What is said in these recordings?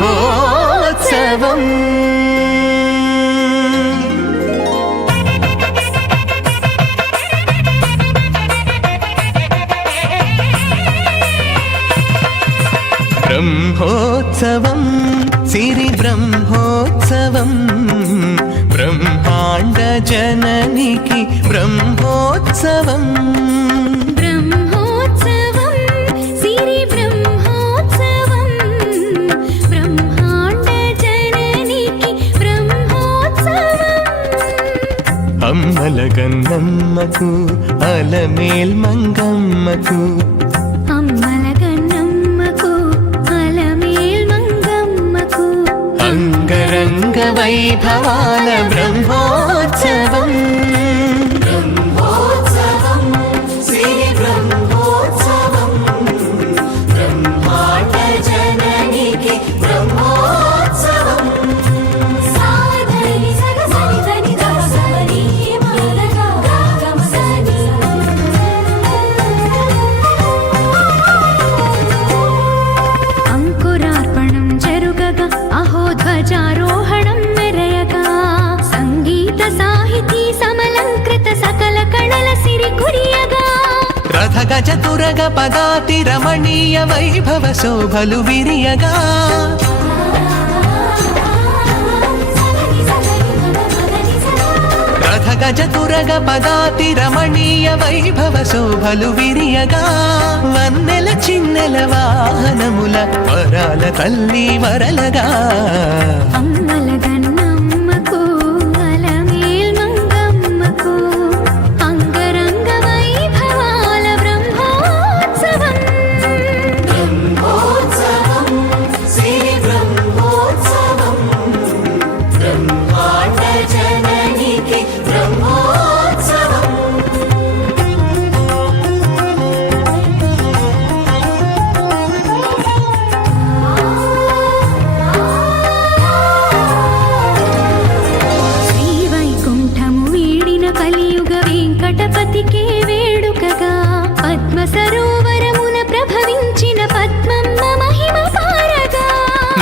బ్రహ్మోత్సవం. బ్రహ్మోత్సవం సిరి బ్రహ్మోత్సవం బ్రహ్మాండ జననికి బ్రహ్మోత్సవం. బ్రహ్మోత్సవం సిరి బ్రహ్మోత్సవం బ్రహ్మాండ జననికి బ్రహ్మోత్సవం. అమ్మల గన్నమ్మకు అలమేల్ మంగమ్మకు అమ్మల గన్నమ్మకు అలమేల్ మంగమ్మకు అంగరంగ వైభవాల బ్రహ్మోత్సవం. బ్రహ్మోత్సవం శ్రీ బ్రహ్మోత్సవం బ్రహ్మాండ జననికి బ్రహ్మోత్సవం. సాధని సగసని దని దసని మలగా గమసని అంకురార్పణం జరుగగా అహో ధ్వజారోహణం మెరయగా సంగీత సాహితీ సమలంకృత సకల కళల సిరి కురియగా రథ గజ తురగ పదాతి రమణీయ వైభవ శోభలు విరియగా రథ గజ తురగ పదాతి రమణీయ వైభవ శోభలు విరియగా వన్నెల చిన్నెల వాహనముల వరాల తల్లి వరలగా అమ్మల గన్నమ్మకు అలమేల్ మంగమ్మకు అంగరంగ వైభవాల బ్రహ్మోత్సవం. బ్రహ్మోత్సవం శ్రీ బ్రహ్మోత్సవం బ్రహ్మాండ జననికి బ్రహ్మోత్సవం. శ్రీవైకుంఠము వీడిన కలియుగ వెంకటపతికే వేడుకగా పద్మ సరోవరమున ప్రభవించిన పద్మమ్మ మహిమ పారగా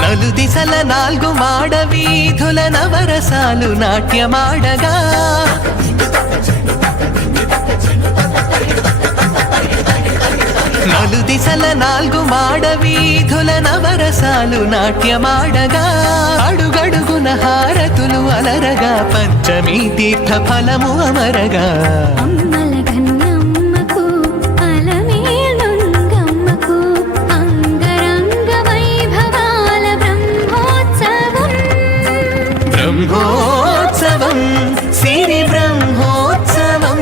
నలు దిశల నాలుగు మాడ వీధుల నవరసాలు నాట్యమాడగా నలు దిశల నాలుగు మాడ వీధుల నవరసాలు నాట్యమాడగా అడుగడుగున హారతులు అలరగా పంచమీ తీర్థ ఫలము అమరగా అమ్మల గన్నమ్మకు అలమేల్ మంగమ్మకు అంగరంగ వైభవాల బ్రహ్మోత్సవం. బ్రహ్మోత్సవం సిరి బ్రహ్మోత్సవం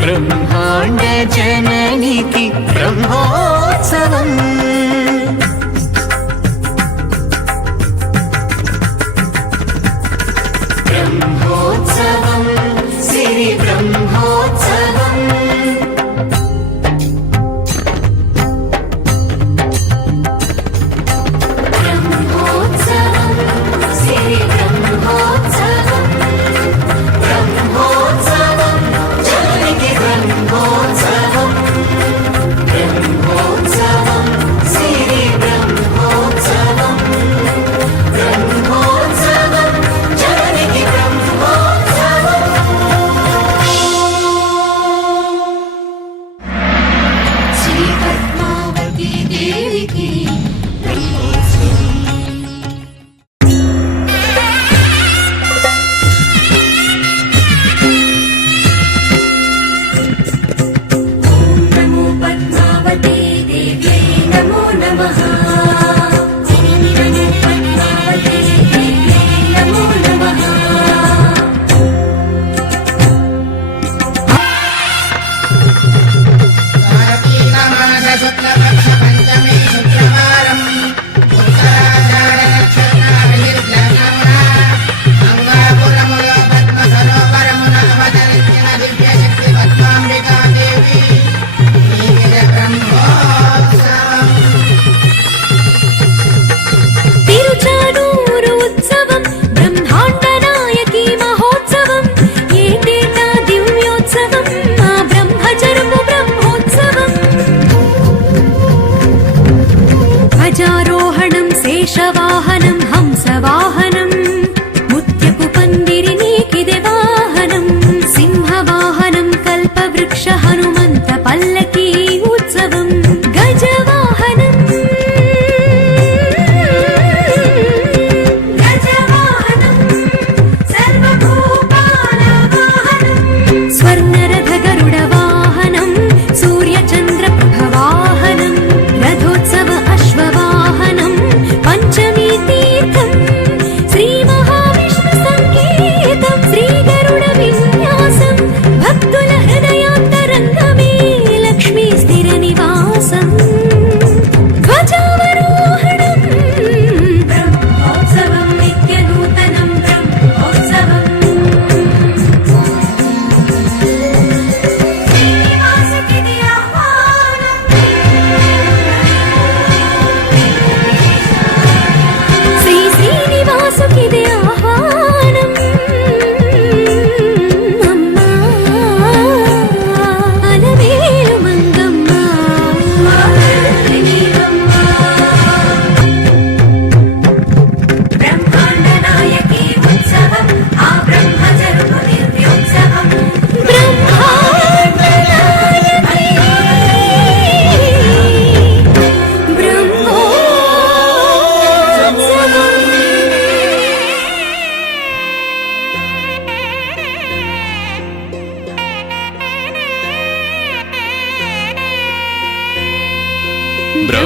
బ్రహ్మాండ జననికి బ్రహ్మోత్సవం. బ్రహ్మోత్సవం శ్రీ బ్రహ్మోత్సవం బ్రహ్మోత్సవం శ్రీ బ్రహ్మోత్సవం బ్రహ్మోత్సవం జననికి బ్రహ్మోత్సవం బ్రహ్మోత్సవం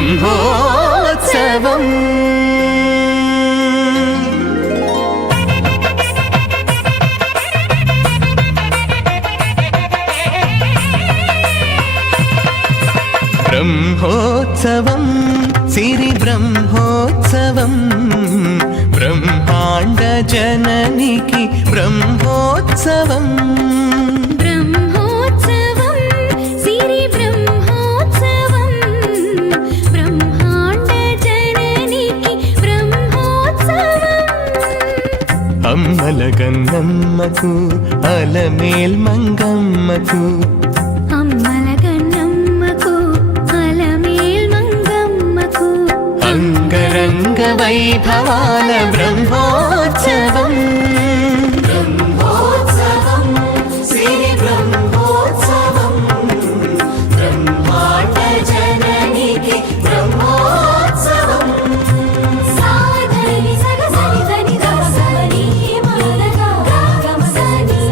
బ్రహ్మోత్సవం. బ్రహ్మోత్సవం సిరి బ్రహ్మోత్సవం బ్రహ్మాండ జననికి బ్రహ్మోత్సవం. బ్రహ్మోత్సవం సిరి బ్రహ్మోత్సవం బ్రహ్మాండ జననికి బ్రహ్మోత్సవం. అమ్మల గన్నమ్మకు అలమేల్ మంగమ్మకు అమ్మల గన్నమ్మకు అలమేల్ మంగమ్మకు అంగరంగ వైభవాల బ్రహ్మోత్సవం. బ్రహ్మోత్సవం సిరి బ్రహ్మోత్సవం బ్రహ్మాండ జననికి బ్రహ్మోత్సవం. సాధని సగసని ధని దవసని మలగా గమసని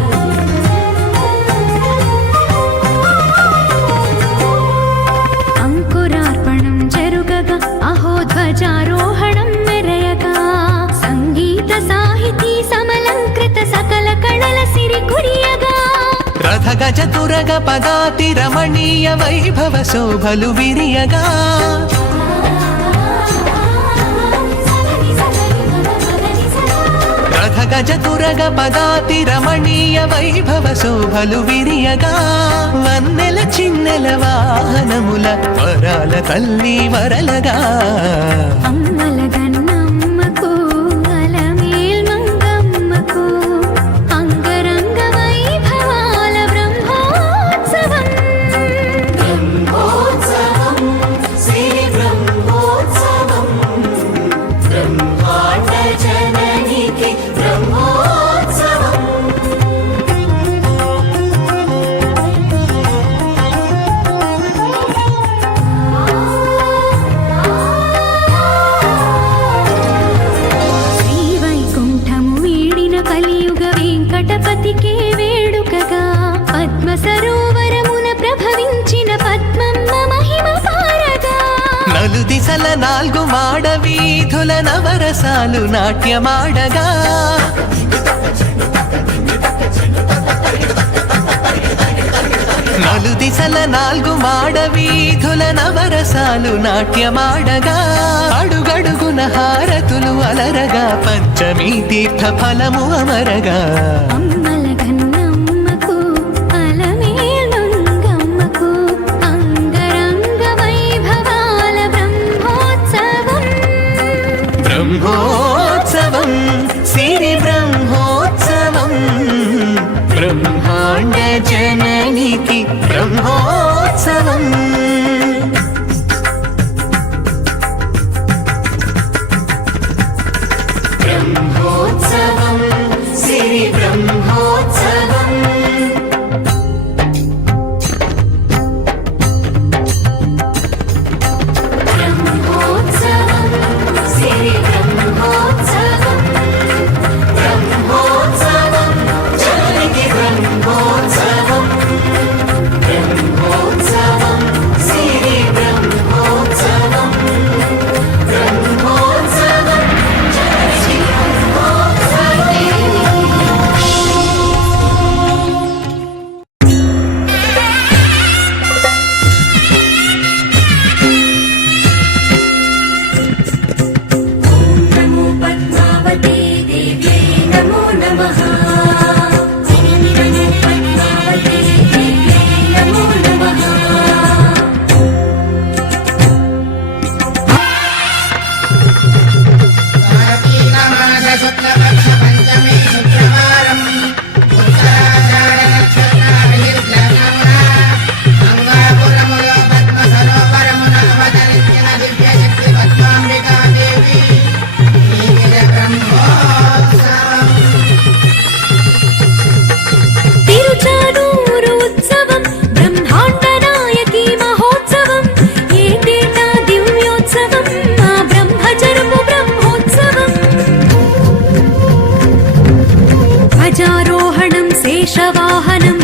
అంకురార్పణం జరుగగా అహో ధ్వజారోహణం మెరయగా సంగీత సాహితీ సమలంకృత సకల కళల సిరి కురియగా రథ గజ తురగ పదాతి రమణీయ వైభవ శోభలు విరియగా సగని సగని మదని సగని రథ గజ తురగ పదాతి రమణీయ వైభవ శోభలు విరియగా వన్నెల చిన్నెల వాహనముల వరాల తల్లి వరలగా అమ్మల గన్నమ్మకు అలమేల్ మంగమ్మకు అంగరంగ వైభవాల బ్రహ్మోత్సవం. బ్రహ్మోత్సవం సిరి బ్రహ్మోత్సవం బ్రహ్మాండ జననికి బ్రహ్మోత్సవం. శ్రీవైకుంఠము వీడిన కలియుగ వెంకటపతికే వేడుకగా పద్మ సరోవరమున ప్రభవించిన పద్మమ్మ మహిమ పారగా నలు దిశల నాలుగు మాడ వీధుల నవరసాలు నాట్యమాడగా నలు దిశల నాలుగు మాడ వీధుల నవరసాలు నాట్యమాడగా అడుగడుగున హారతులు అలరగా పంచమీ తీర్థ ఫలము అమరగా అమ్మల గన్నమ్మకు అలమేల్ మంగమ్మకు అంగరంగ వైభవాల బ్రహ్మోత్సవం. బ్రహ్మోత్సవం సిరి బ్రహ్మోత్సవం బ్రహ్మాండ జననికి బ్రహ్మోత్సవం. బ్రహ్మోత్సవం సిరి బ్రహ్మోత్సవం బ్రహ్మోత్సవం సిరి బ్రహ్మోత్సవం బ్రహ్మోత్సవం జననికి బ్రహ్మోత్సవం. బ్రహ్మోత్సవం సిరి బ్రహ్మోత్సవం బ్రహ్మోత్సవం జననికి బ్రహ్మోత్సవం. నమో పద్మావతే దేవ్యై నమో నమః. పద్మావతే దేవ్యై నమో నమః. శుక్లపక్ష పంచమే శుక్రవారం ఉత్తరాషాఢ నక్షత్రాభిర్లగ్నమున అంగాపురములో పద్మ సరోవరమున అవతరించిన దివ్య శక్తి పద్మాంబికా దేవి ఈమె బ్రహ్మోత్సవం. తిరుచానూరు ఉత్సవం బ్రహ్మాండ నాయకి మహోత్సవం ఏటేటా దివ్యోత్సవం మా బ్రహ్మచరము బ్రహ్మోత్సవం. ధ్వజారోహణం శేషవాహనం